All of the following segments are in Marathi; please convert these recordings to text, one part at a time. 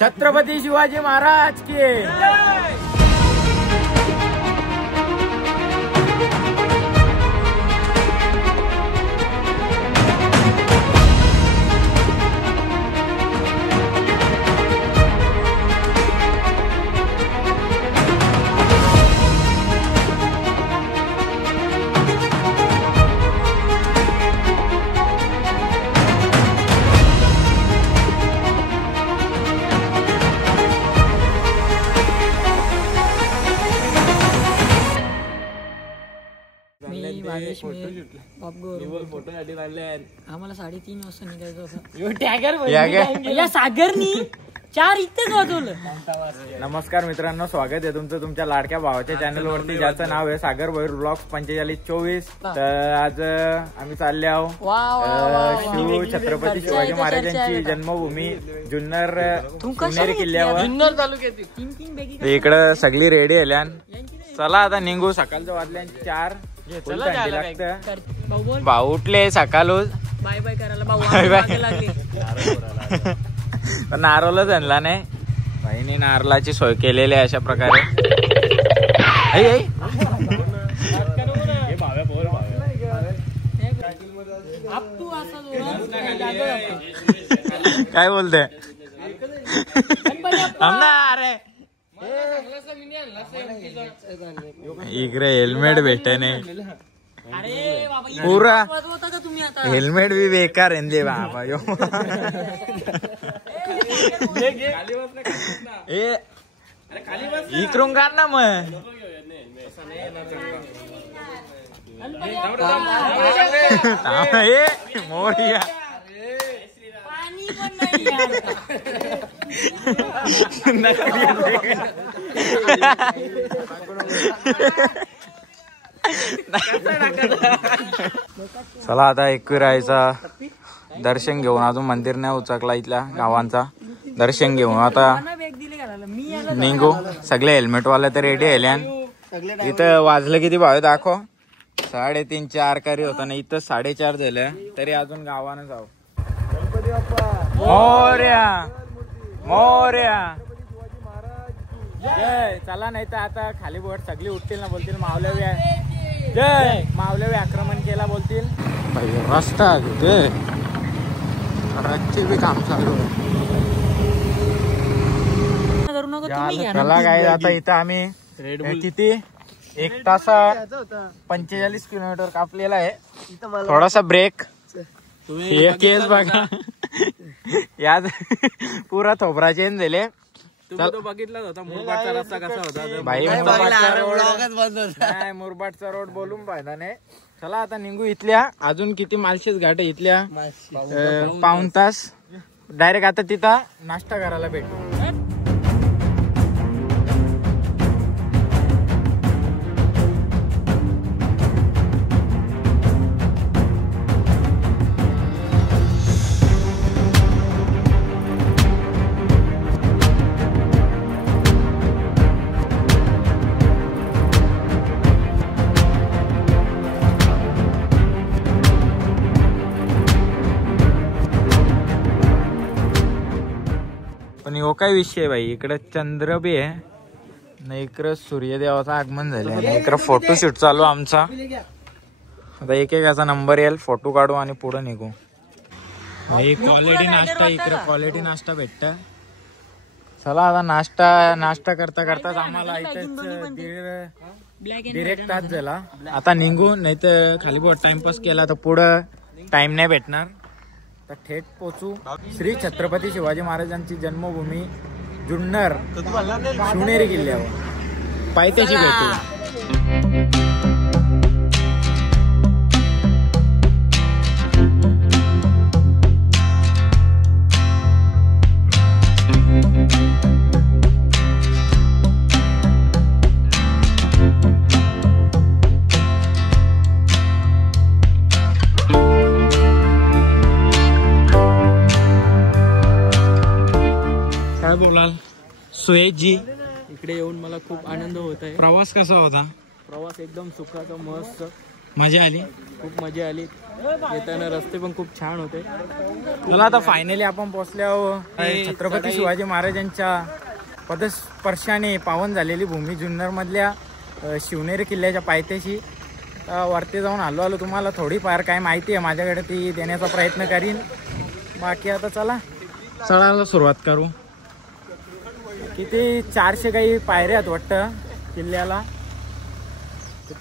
छत्रपती शिवाजी महाराज की जय। आम्हाला 3:30 वाजता निघायचं होतं. सागरनी 4 इथेच वाजवलं. नमस्कार मित्रांनो, स्वागत आहे तुमचं तुमच्या लाडक्या भावाच्या चॅनल वरती, ज्याचं नाव आहे सागर भैर ब्लॉग्स 4524. तर आज आम्ही चालले आहोत शिव छत्रपती शिवाजी महाराजांची जन्मभूमी जुन्नर शिवनेरी किल्ल्यावर. इकडं सगळी रेडी आल्यान. चला आता निघू. सकाळचं वाजल्यान 4. भाऊ उठले सकाळूच. बाय बाय करायला नारळच आणला नाही. बाईने नारळाची सोय केलेली आहे अशा प्रकारे. काय बोलते अरे इकडे हेल्मेट भेटे नाही. पूरा हेल्मेट भी बेकार आहे दे बाबा. इकडून काढ ना मग. मोरिया चला आता एकविरायचा दर्शन घेऊन, अजून मंदिर नाही उचकला इथल्या गावांचा. दर्शन घेऊन आता निघू. सगळे हेल्मेट वाले तर रेडी आल्यान. इथं वाजलं किती भाव दाखव. 3:30 4 कारी होता ना, इथं 4:30 झालं तरी अजून गावानं जाऊ. मोर्या मोर्या जय. चला नाही तर आता खाली बोट सगळी उठतील ना, बोलतील मावलवी जय, मावलवी आक्रमण केला बोलतील. रस्ता रस्ते काम चालू. चला काय आता इथं आम्ही किती 1 तास 45 किलोमीटर कापलेला आहे. थोडासा ब्रेक. केस बघा यात पुरा थोबरा चेंज झाले. बघितलाच होता मुरबाडचा रस्ता कसा होता भाई. मुरबाडचा रोड बोलून पाहिला नाही. चला आता निघू. इथल्या अजून किती मालशेज घाट आहे इथल्या. 1.5 तास डायरेक्ट आता तिथं नाश्ता करायला भेटू. पण हो काय विषय भाई, इकडे चंद्र बी आहे ना, इकडं सूर्यदेवाचं आगमन झालं. इकडं फोटोशूट चालू आमचा. आता एकेकाचा नंबर येईल, फोटो काढू आणि पुढे निघू. क्वालिटी नाश्ता इकडे क्वालिटी नाश्ता भेटत. चला आता नाश्ता करता करताच आम्हाला इथेच 1.5 तास झाला. आता निघू, नाही तर खाली बोट टाइमपास केला तर पुढं टाइम नाही भेटणार. तर थेट पोचू श्री छत्रपती शिवाजी महाराजांची जन्मभूमी जुन्नर शिवनेरी किल्ल्यावर. पायथ्याशी भेटू. बोलाल सुयेश जी, इकडे येऊन मला खूप आनंद होत आहे. प्रवास कसा होता? प्रवास एकदम सुखाचा मस्त. मजा आली. खूप मजा आली. येताना रस्ते पण खूप छान होते. चला आता फायनली आपण पोहोचलो छत्रपती शिवाजी महाराजांच्या पदस्पर्शाने पावन झालेली भूमी जुन्नर मधल्या शिवनेरी किल्ल्याच्या पायथ्याशी. वरती जाऊन आलो तुम्हाला थोडीफार काय माहिती आहे माझ्याकडे ती देण्याचा प्रयत्न करीन. बाकी आता चला चढायला सुरुवात करू. किती 400 काही पायऱ्या आहेत वाटतं किल्ल्याला.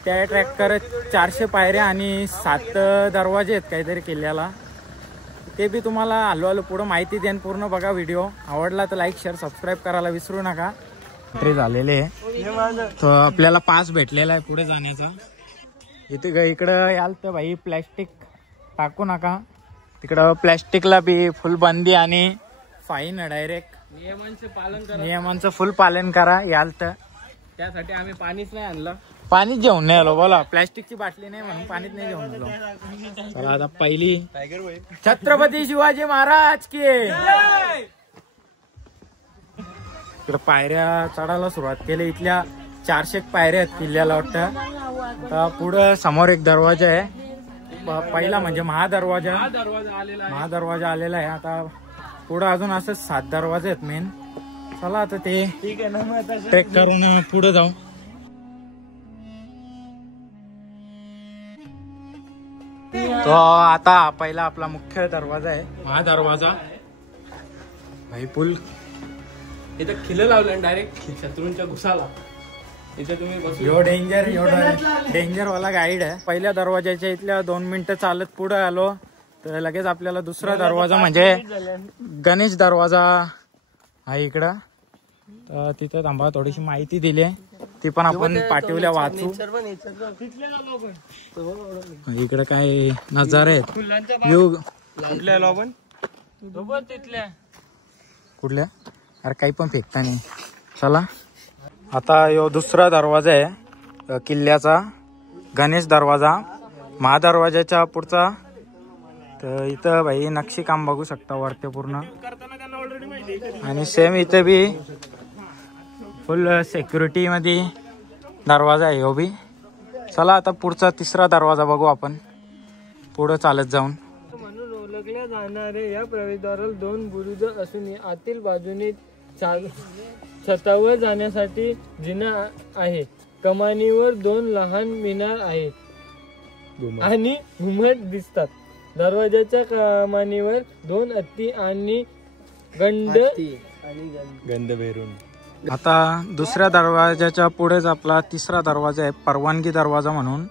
त्या ट्रॅक करत 400 पायऱ्या आणि 7 दरवाजे आहेत काहीतरी किल्ल्याला. ते बी तुम्हाला हळूहळू पुढं माहिती देईन. पूर्ण बघा व्हिडिओ. आवडला तर लाईक शेअर सबस्क्राईब करायला विसरू नका. एंट्री झालेले तो आपल्याला पास भेटलेला आहे पुढे जाण्याचा. इकडं याल तर भाई प्लॅस्टिक टाकू नका. तिकडं प्लॅस्टिकला बी फुल बंदी आणि फाईन आहे डायरेक्ट. नियमांचं फुल पालन करा याल तर. त्यासाठी आम्ही पाणीच नाही आणलं. पाणीच घेऊन नाही आलो. बोला प्लॅस्टिकची बाटली नाही म्हणून पाणीच नाही घेऊन आलो. चला आता पहिली छत्रपती शिवाजी महाराज की. इकडे पायऱ्या चढायला सुरुवात केली. इथल्या 400 पायऱ्या आहेत किल्ल्याला वाटतं. आता पुढं समोर एक दरवाजा आहे. पहिला म्हणजे महादरवाजा आलेला आहे. आता पुढं अजून असं 7 दरवाजे आहेत मेन. चला आता ते ट्रेक करून पुढे जाऊ. तो आता पहिला आपला मुख्य दरवाजा आहे महादरवाजा. भाई पूल इथं खिलं लावलं डायरेक्ट शत्रूंच्या घुसाला. इथे तुम्ही डेंजर वाला गाईड आहे. पहिल्या दरवाजाच्या इथल्या 2 मिनिटं चालत पुढे आलो तर लगेच आपल्याला दुसरा दरवाजा म्हणजे गणेश दरवाजा आहे इकडं. तर तिथं थांबा थोडीशी माहिती दिली आहे ती पण आपण पाठवल्या वाचू. इकडे काय नजारे आहेत. व्ह्यू कुठल्या अरे काही पण फेकता नाही. चला आता यो दुसरा दरवाजा आहे किल्ल्याचा गणेश दरवाजा. महादरवाजाच्या पुढचा. तर इथं भाई नक्षी काम बघू शकता वरते पूर्ण. आणि सेम इथे बी फुल सिक्युरिटी मध्ये दरवाजा आहे हो बी. चला आता पुढचा तिसरा दरवाजा बघू आपण पुढे चालत जाऊन. म्हणून ओळखल्या जाणारे या प्रवेशद्वाराला 2 बुरुज असून आतील बाजूने छतावर जाण्यासाठी जिना आहे. कमानीवर 2 लहान मिनार आहेत आणि घुमट दिसतात. दरवाजाच्या कमानीवर 2 हत्ती आणि गंध बेरून. आता दुसऱ्या दरवाजाच्या पुढेच आपला तिसरा दरवाजा आहे परवानगी दरवाजा म्हणून.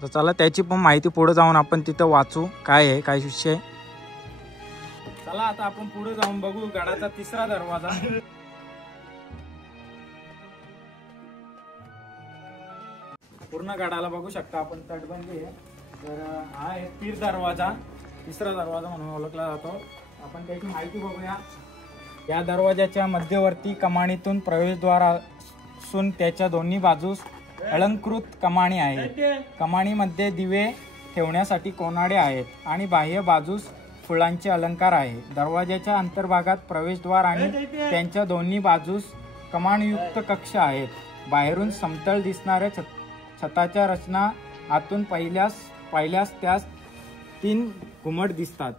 तर चला त्याची पण माहिती पुढे जाऊन आपण तिथं वाचू काय आहे काय विषय. चला आता आपण पुढे जाऊन बघू गडाचा तिसरा दरवाजा. पूर्ण गडाला बघू शकता आपण तटबंदी आहे. तर हा आहे तीर दरवाजा. तिसरा दरवाजा म्हणून ओळखला जातो. आपण त्याची माहिती बघूया. या दरवाजाच्या मध्यवर्ती कमानीतून प्रवेशद्वार असून त्याच्या दोन्ही बाजूस अलंकृत कमानी आहे. कमानीमध्ये दिवे ठेवण्यासाठी कोनाडे आहेत आणि बाह्य बाजूस फुलांचे अलंकार आहे. दरवाजाच्या अंतर्भागात प्रवेशद्वार आणि त्यांच्या दोन्ही बाजूस कमानयुक्त कक्ष आहेत. बाहेरून समतल दिसणाऱ्या छताच्या रचना आतून पाहिल्यास त्यास 3 घुमट दिसतात.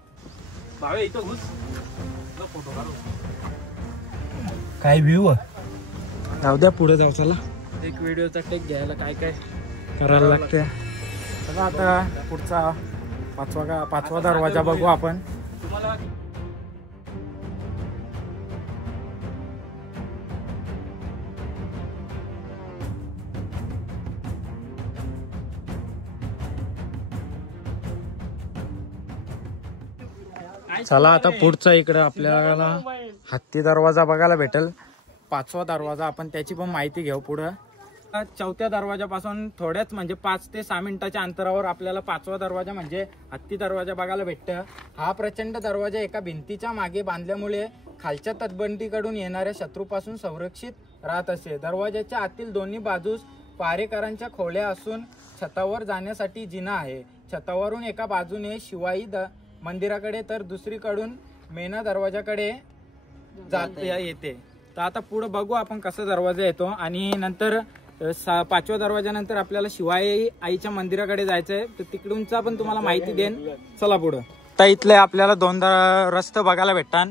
काय व्ह्यू जाऊ द्या पुढे जाऊ. चला एक व्हिडिओचा टेक घ्यायला काय काय करायला लागते. चला आता पुढचा पाचवा दरवाजा बघू आपण. चला आता पुढचा इकडं आपल्याला हत्ती दरवाजा बघायला भेटेल. 5वा दरवाजा आपण त्याची पण माहिती घेऊ पुढं. 4थ्या दरवाजापासून थोड्याच म्हणजे 5 ते 6 मिनिटाच्या अंतरावर आपल्याला 5वा दरवाजा म्हणजे हत्ती दरवाजा बघायला भेटतं. हा प्रचंड दरवाजा एका भिंतीच्या मागे बांधल्यामुळे खालच्या तटबंदीकडून येणाऱ्या शत्रूपासून संरक्षित राहत असे. दरवाजाच्या आतील दोन्ही बाजूस पहारेकरांच्या खोल्या असून छतावर जाण्यासाठी जिना आहे. छतावरून एका बाजूने शिवाई मंदिराकडे तर दुसरीकडून मेना दरवाजाकडे जाता येते. तर आता पुढे बघू आपण कसा दरवाजा येतो आणि नंतर 5व्या दरवाजानंतर आपल्याला शिवाई आईच्या मंदिराकडे जायचं आहे. तर तिकडूनचा पण तुम्हाला माहिती देईन. चला पुढं. आता इथले आपल्याला 2 रस्ते बघायला भेटतात.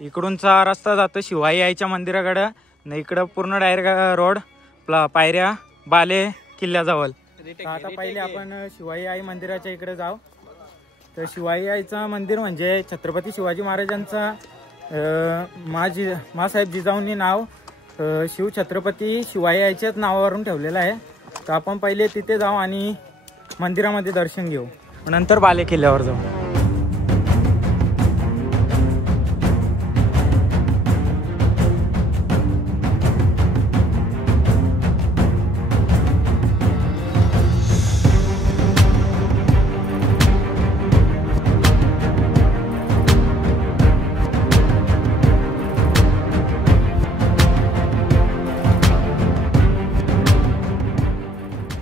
इकडूनचा रस्ता जातो शिवाई आईच्या मंदिराकडे आणि इकडं पूर्ण डायरेक्ट रोड पायऱ्या बाले किल्ल्याजवळ. आता पहिले आपण शिवाई आई मंदिराच्या इकडे जाऊ. तर शिवाई आईचं मंदिर म्हणजे छत्रपती शिवाजी महाराजांचा मासाहेब जिजाऊंनी नाव शिव छत्रपती शिवाई आईच्याच नावावरून ठेवलेलं आहे. तर आपण पहिले तिथे जाऊ आणि मंदिरामध्ये दर्शन घेऊ, नंतर बाले किल्ल्यावर जाऊ.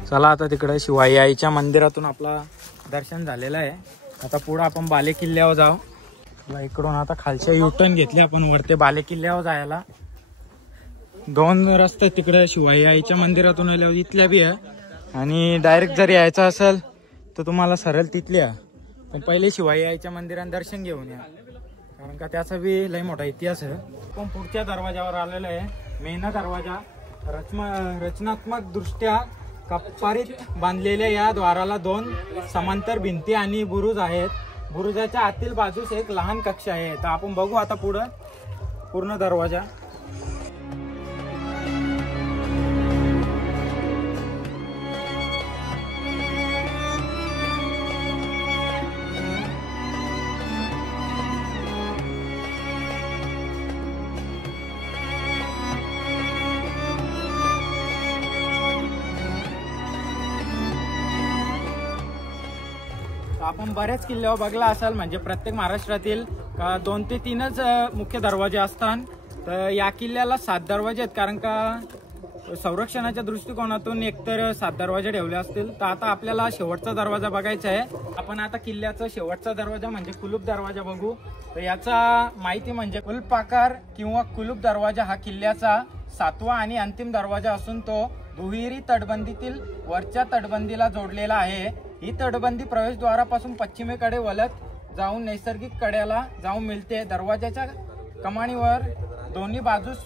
चला आता तिकडे शिवाई आईच्या मंदिरातून आपला दर्शन झालेलं आहे. आता पुढे आपण बाले किल्ल्यावर जाऊ. इकडून आता खालचे युटर्न घेतले आपण वरते बाले किल्ल्यावर जायला. 2 रस्ते तिकडे शिवाई आईच्या मंदिरातून आल्यावर इथल्या बी आहे आणि डायरेक्ट जर यायचं असेल तर तुम्हाला सरळ तिथल्या. पण पहिले शिवाई आईच्या मंदिरात दर्शन घेऊन या, कारण का त्याचा बी लय मोठा इतिहास आहे. पण पुढच्या दरवाजावर आलेला आहे मेन दरवाजा. रचनात्मक दृष्ट्या कप्पारीत बांधलेल्या या द्वाराला 2 समांतर भिंती आणि बुरुज आहेत. बुरुजाच्या आतील बाजूस एक लहान कक्ष आहे. तर आपण बघू आता पुढं पूर्ण दरवाजा. आपण बऱ्याच किल्ल्यावर बघला असाल, म्हणजे प्रत्येक महाराष्ट्रातील 2 ते 3च मुख्य दरवाजे असतात. तर या किल्ल्याला 7 दरवाजे आहेत, कारण का संरक्षणाच्या दृष्टिकोनातून एकतर 7 दरवाजे ठेवले असतील. तर आता आपल्याला शेवटचा दरवाजा बघायचा आहे. आपण आता किल्ल्याचा शेवटचा दरवाजा म्हणजे कुलूप दरवाजा बघू. तर याचा माहिती म्हणजे कुलपाकार किंवा कुलूप दरवाजा हा किल्ल्याचा 7वा आणि अंतिम दरवाजा असून तो दुहेरी तटबंदीतील वरच्या तटबंदीला जोडलेला आहे. ही तटबंदी प्रवेशद्वारापासून पश्चिमेकडे वळत जाऊन नैसर्गिक कड्याला जाऊन मिळते. दरवाजाच्या कमानीवर दोन्ही बाजूस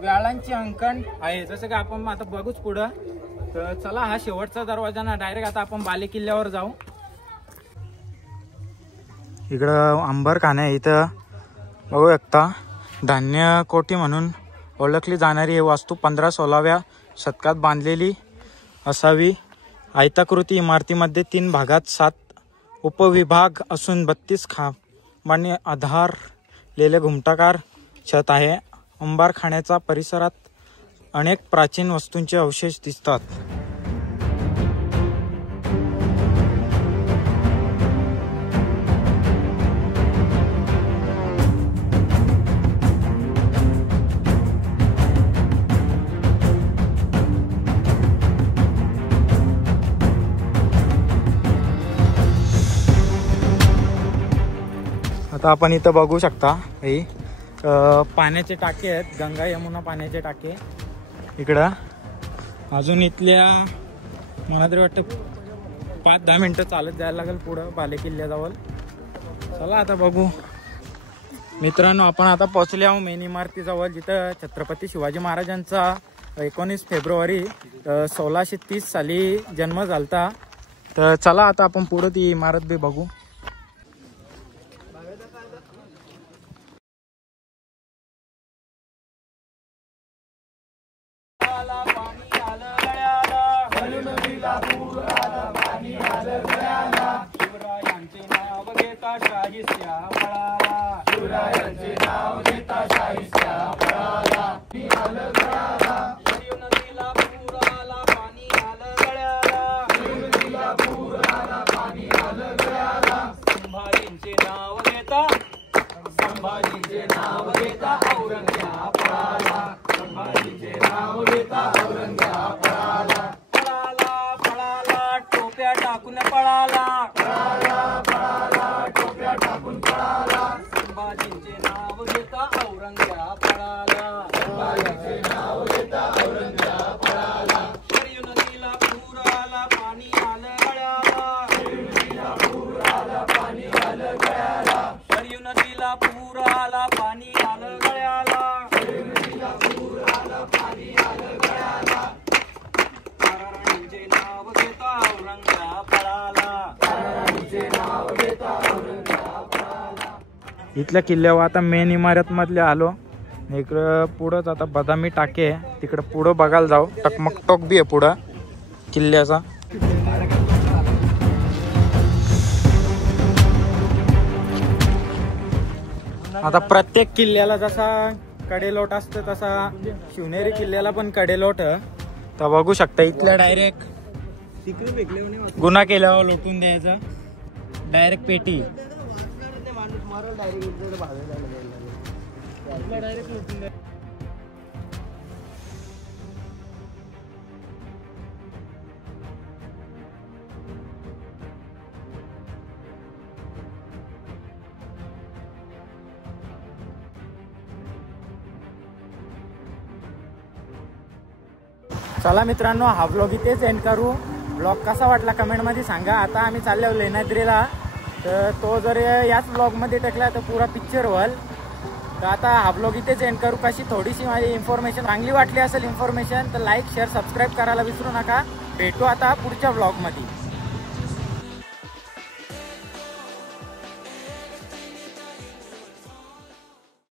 व्याळांची अंकन आहे, जसं की आपण आता बघूच पुढं. तर चला हा शेवटचा दरवाजा ना, डायरेक्ट आता आपण बाले किल्ल्यावर जाऊ. इकडं अंबरखाना आहे. इथं बघू शकता धान्य कोठी म्हणून ओळखली जाणारी ही वास्तू 15-16व्या शतकात बांधलेली असावी. आयताकृती इमारतीमध्ये 3 भागात 7 उपविभाग असून 32 खांबांनी आधारलेले घुमटाकार छत आहे. अंबारखान्याच्या परिसरात अनेक प्राचीन वस्तूंचे अवशेष दिसतात. आता आपण इथं बघू शकता हे पाण्याचे टाके आहेत, गंगा यमुना पाण्याचे टाके. इकडं अजून इथल्या मला तरी वाटतं 5-10 मिनटं चालत जायला लागेल पुढं बाले किल्ल्याजवळ. चला आता बघू मित्रांनो, आपण आता पोहोचले आहोत मेन इमारतीजवळ, जिथं छत्रपती शिवाजी महाराजांचा 19 फेब्रुवारी 1630 साली जन्म झालता. तर चला आता आपण पुढं ती इमारत बी बघू. शिवरायांचे नाव घेता शाहीस्या पळाला, शिवरायांचे नाव घेता शाहीस्या पळाला. नदीला पूर आला, पाणी आलं गळ्याला, नदीला पूर आला, पाणी आलं गळ्याला. संभाजींचे नाव घेता, संभाजींचे नाव घेता औरंग्या पळाला, संभाजींचे नाव घेता औरंग्या पळाला. पळाला पळाला टोप्या टाकून पळाला, पळाला पळाला टोप्या टाकून पळाला. संभाजींचे नाव घेता औरंग्या पळाला, संभाजींचे नाव घेता औरंग्या पळाला. इथल्या किल्ल्यावर आता मेन इमारत मधले आलो. इकडं पुढंच आता बदामी टाके आहे, तिकडं पुढं बघायला जाऊ. टकमक टोक बी आहे पुढं किल्ल्याचा. आता प्रत्येक किल्ल्याला जसा कडेलोट असतं तसा शिवनेरी किल्ल्याला पण कडेलोट. तर बघू शकता इथल्या डायरेक्ट गुन्हा केल्यावर लोटून द्यायचा, डायरेक्ट पेटी. चला मित्रांनो, हा व्लॉग इथेच एंड करू. व्लॉग कसा वाटला कमेंटमध्ये सांगा. आता आम्ही चाललो लेण्याद्रीला, तर तो जर याच व्लॉगमध्ये टाकला तर पुरा पिक्चर व्हाल. तर आता हा व्लॉग इथेच एंड करू. कशी थोडीशी माझी इन्फॉर्मेशन चांगली वाटली असेल इन्फॉर्मेशन तर लाईक शेअर सबस्क्राईब करायला विसरू नका. भेटू आता पुढच्या व्लॉगमध्ये.